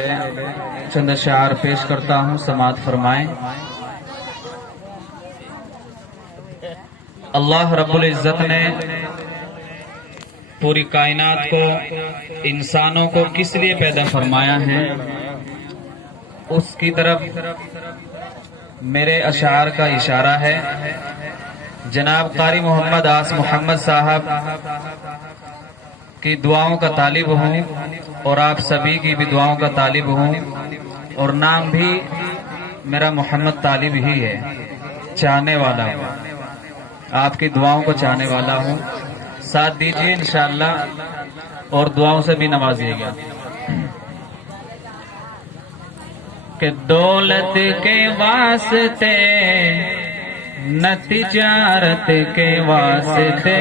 چند اشعار پیش کرتا ہوں، سماعت فرمائیں۔ اللہ رب العزت نے پوری کائنات کو، انسانوں کو کس لیے پیدا فرمایا ہے، اس کی طرف میرے اشعار کا اشارہ ہے۔ جناب قاری محمد آس محمد صاحب کی دعاؤں کا طالب ہوں اور آپ سبھی کی بھی دعاؤں کا طالب ہوں، اور نام بھی میرا محمد طالب ہی ہے، چاہنے والا ہوں، آپ کی دعاؤں کو چاہنے والا ہوں۔ ساتھ دیجیے انشاءاللہ اور دعاؤں سے بھی نوازیے گا کہ دولت کے واسطے نہ تجارت کے واسطے،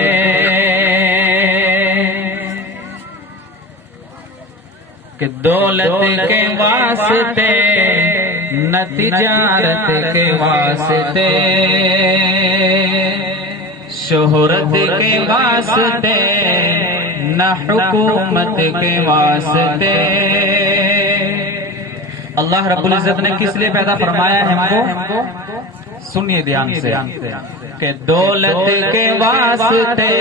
کہ دولت کے واسطے نہ تجارت کے واسطے، شہرت کے واسطے نہ حکومت کے واسطے۔ اللہ رب العزت نے کس لیے پیدا فرمایا ہے ہم کو؟ سنیے دھیان سے کہ دولت کے واسطے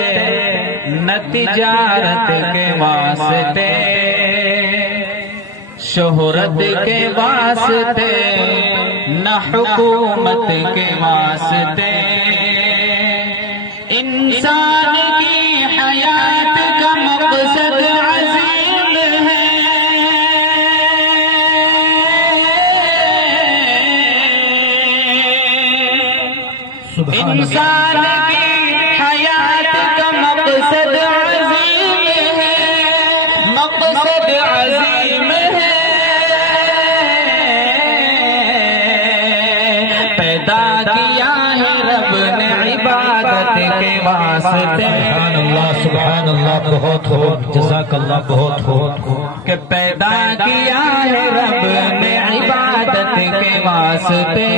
نہ تجارت کے واسطے، شہرت کے واسطے نہ حکومت کے واسطے، انسان کی حیات کا مقصد عظیم ہے، انسان کی حیات کا مقصد عظیم ہے، مقصد عظیم ہے، پیدا کیا ہے رب نے عبادت کے واسطے۔ سبحان اللہ، سبحان اللہ، بہت ہو، جزاک اللہ، بہت ہو، کہ پیدا کیا ہے رب نے عبادت کے واسطے،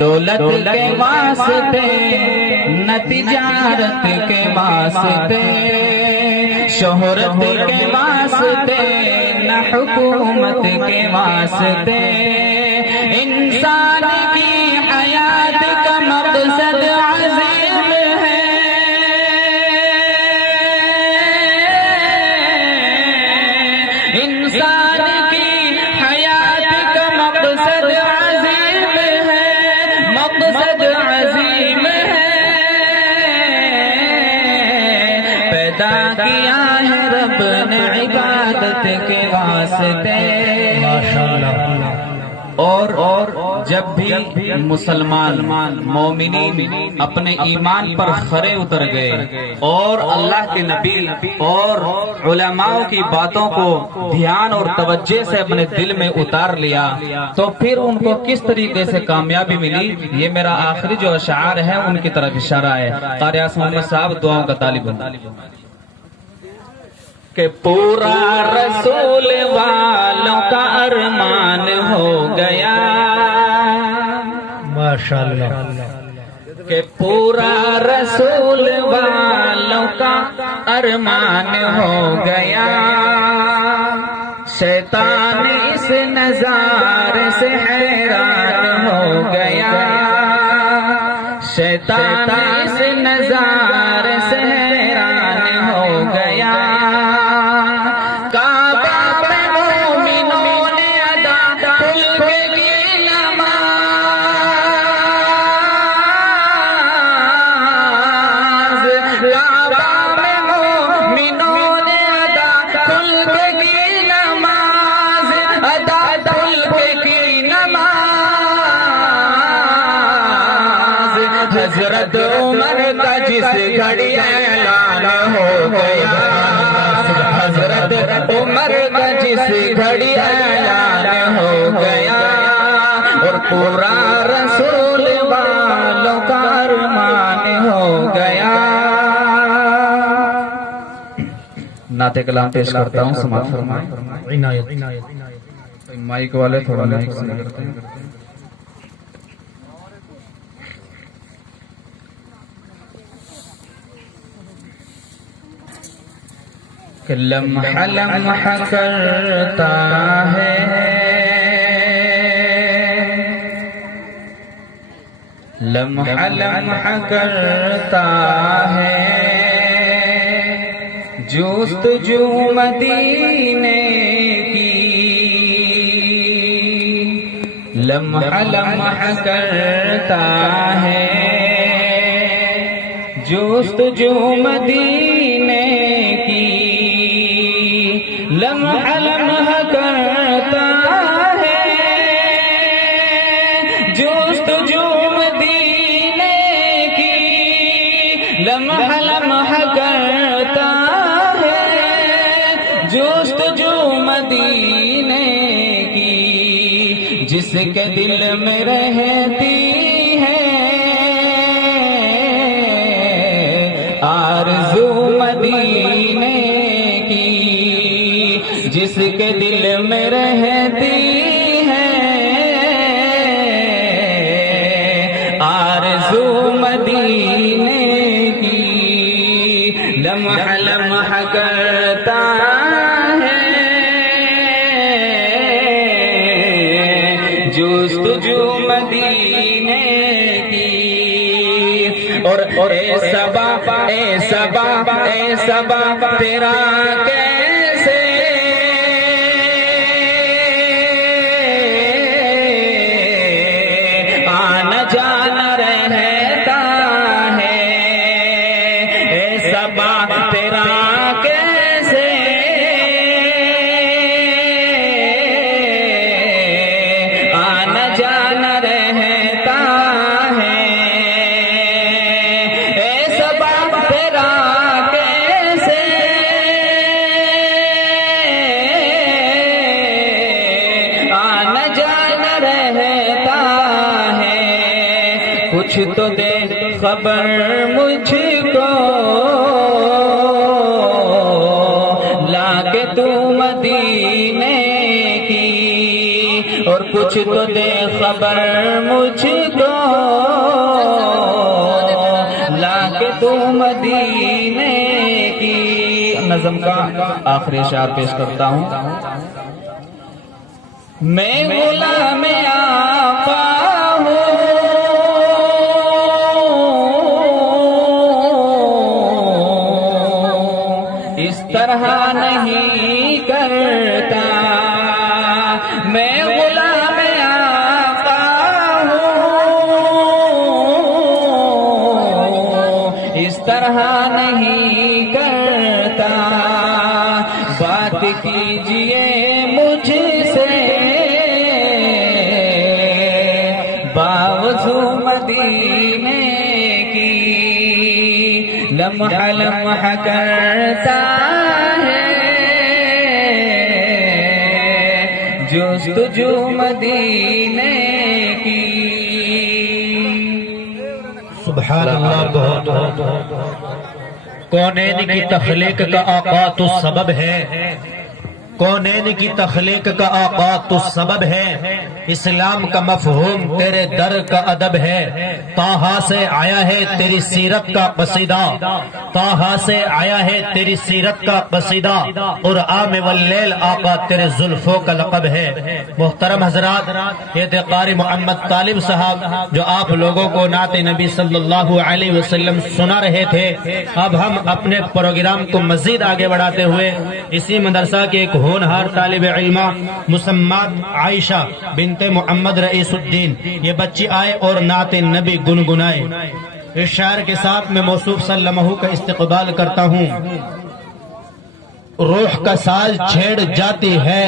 دولت کے واسطے نہ تجارت کے واسطے، شہرت کے واسطے نہ حکومت کے واسطے، انسان کی حیات کا مقصد عظیم ہے، انسان کی حیات کا مقصد عظیم ہے، مقصد عظیم ہے، پیدا کیا ہے رب نے عبادت کے واسطے۔ ماشاءاللہ۔ اور جب بھی مسلمان مومنین اپنے ایمان پر کھرے اتر گئے اور اللہ کے نبی اور علماء کی باتوں کو دھیان اور توجہ سے اپنے دل میں اتار لیا، تو پھر ان کو کس طریقے سے کامیابی ملی، یہ میرا آخری جو اشعار ہے ان کی طرف اشارہ ہے۔ قاری آس محمد صاحب دعاؤں کا طالب ہوں کہ پورا رسول والوں کا ارمان ہو گیا، ماشاءاللہ، کہ پورا رسول والوں کا ارمان ہو گیا، شیطان اس نظارے سے حیران ہو گیا، شیطان اس نظارے سے حیران ہو گیا، کعبہ میں مومنوں نے ادا کی نماز، کعبہ میں مومنوں نے ادا کی نماز، ادا کی نماز، حضرت عمر کا جس گھڑی اعلان ہو گیا، حضرت عمر کا جس گھڑی اعلان ہو گیا، اور پورا رسول والوں کا ارمان ہو گیا۔ نعت کلام پیش کرتا ہوں، سماعت فرمائیں۔ عنایت۔ مائک والے تھوڑا مائک سے کرتے ہیں۔ کہ لمحہ لمحہ کرتا ہے لمحہ لمحہ کرتا ہے جستجو مدینے کی لمحہ لمحہ کرتا ہے جستجو مدینے کی لمحہ لمحہ کرتا ہے جستجو مدینے کی لمحہ لمحہ کرتا ہے جستجو مدینے کی جس کے دل میں رہتی ہے آرزو مدینے کی جس کے دل میں رہتی ہے آرزو مدینے کی لمحہ لمحہ کرتا ہے جستجو مدینے کی اور اے صبا تیرا کیسے آنا جانا رہتا ہے اے صبا تیرا کیسے آنا جانا رہتا ہے کچھ تو دے خبر مجھ کو لا کے تو مدینے کی اور کچھ تو دے خبر مجھ کو لا کے تو مدینے کی نظم کا آخری اشعار پیش کرتا ہوں میں غلام آقا طرح نہیں کرتا میں غلام آقا ہوں اس طرح نہیں کرتا بات کیجئے مجھ سے باوضو مدینے کی لمحہ لمحہ کرتا جستجو مدینے کی سبحان اللہ بہت کونین کی تخلیق کا آقا تو سبب ہے کونین کی تخلیق کا آقا تو سبب ہے اسلام کا مفہوم تیرے در کا ادب ہے طٰہٰ سے آیا ہے تیری سیرت کا قصیدہ طٰہٰ سے آیا ہے تیری سیرت کا قصیدہ قرآن واللیل آقا تیرے زلفوں کا لقب ہے محترم حضرات یہ تھے قاری محمد طالب صاحب جو آپ لوگوں کو نعت نبی صلی اللہ علیہ وسلم سنا رہے تھے اب ہم اپنے پروگرام کو مزید آگے بڑھاتے ہوئے اسی مدرسہ کے ایک ہونہار طالب علمہ مسمات عائشہ بنت محمد رئیس الدین یہ بچی آئے اور نعت نبی گنگنائے اس شاعر کے ساتھ میں موصوف سلمہ کا استقبال کرتا ہوں روح کا ساز چھیڑ جاتی ہے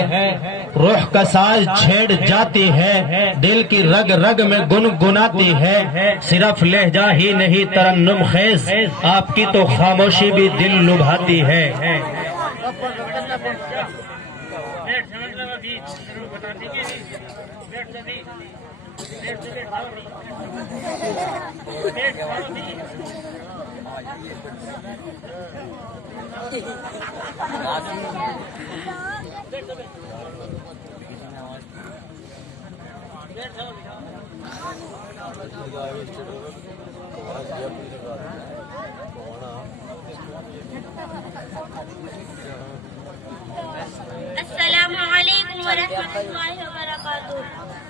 روح کا ساز چھیڑ جاتی ہے دل کی رگ رگ میں گنگناتی ہے صرف لہجہ ہی نہیں ترنم خیز آپ کی تو خاموشی بھی دل لبھاتی ہے ورحمۃ اللہ وبرکاتہ.